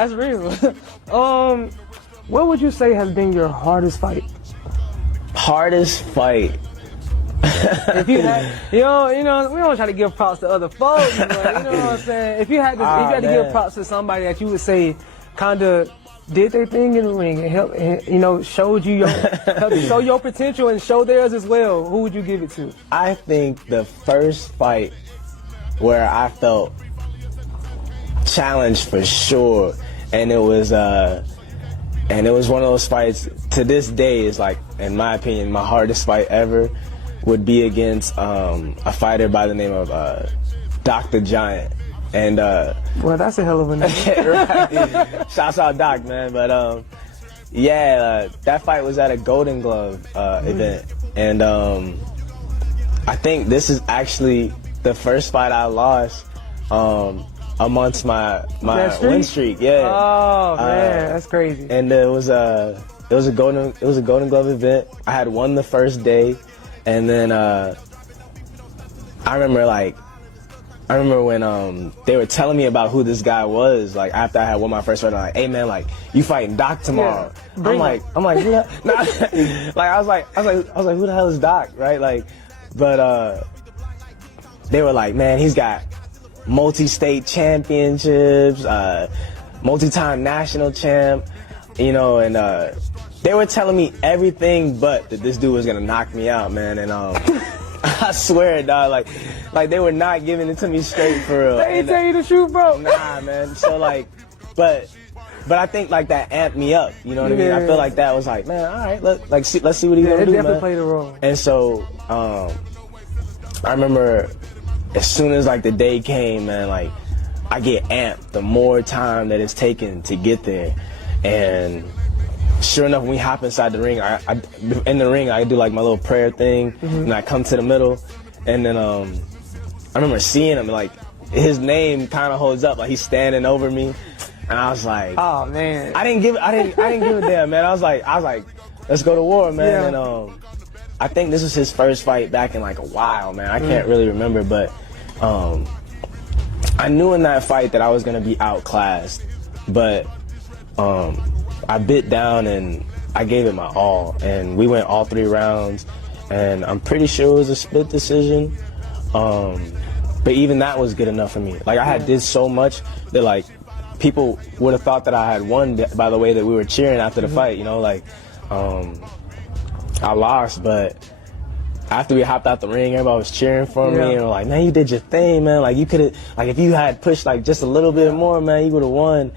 That's real. What would you say has been your hardest fight? Hardest fight. If you had, we don't try to give props to other folks, but you know what I'm saying? If you had to give props to somebody that you would say kind of did their thing in the ring and help, showed you helped you show your potential and show theirs as well, who would you give it to? I think the first fight where I felt challenged for sure, and it was one of those fights to this day is like, in my opinion, my hardest fight ever would be against a fighter by the name of Dr. Giant. And well, that's a hell of a name. right. Shouts out Doc, man. But that fight was at a Golden Glove event, and I think this is actually the first fight I lost amongst my win streak. Yeah. Oh man, that's crazy. And it was a Golden Glove event. I had won the first day, and then I remember when they were telling me about who this guy was, like after I had won my first fight, I'm like, hey man, like you fighting Doc tomorrow. Yeah, I'm like, who the like I was like, who the hell is Doc, right? Like, but they were like, man, he's got multi-state championships, multi-time national champ, and they were telling me everything but that this dude was gonna knock me out, man, and I swear, dog, like they were not giving it to me straight for real. They ain't tell you the truth, bro. Nah, man. So like, but I think like that amped me up. You know what I mean? I feel like that was like, man, all right, let's see what he's gonna do, it definitely man. played a role. And so I remember as soon as like the day came, man, like I get amped the more time that it's taken to get there, and sure enough, when we hop inside the ring, in the ring, I do like my little prayer thing, and I come to the middle, and then I remember seeing him, like his name kind of holds up, like he's standing over me, and I was like, oh man, I didn't give a damn, man. I was like, let's go to war, man. Yeah. And I think this was his first fight back in like a while, man. I can't really remember, but I knew in that fight that I was gonna be outclassed, but I bit down and I gave it my all, and we went all 3 rounds, and I'm pretty sure it was a split decision, but even that was good enough for me. Like I had did so much that like people would have thought that I had won by the way that we were cheering after the fight, like I lost, but after we hopped out the ring, everybody was cheering for me, and like, man, you did your thing, man. Like you could have, like if you had pushed like just a little bit more, man, you would have won.